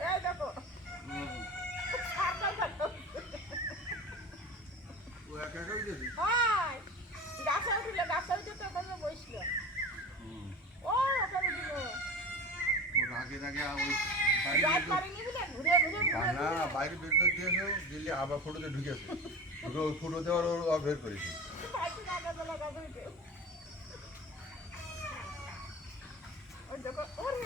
এই দেখো ও একা একাই যদি হাই গাছে উঠলে গাছে উঠে তো ওখানে বসল ও ওখানে দিল ও রাগে রাগে ওই রাত পারিনি বলে ঘুরে ঘুরে ঘুরে না বাইরে বের করে দিয়েছে দিল্লি আবার ফুটোতে ঢুকেছে ঢুকে ওই ফুটোতে ওর বের করেছে ভাইকে রাগা বলা গাছে উঠে ওই দেখো ওরে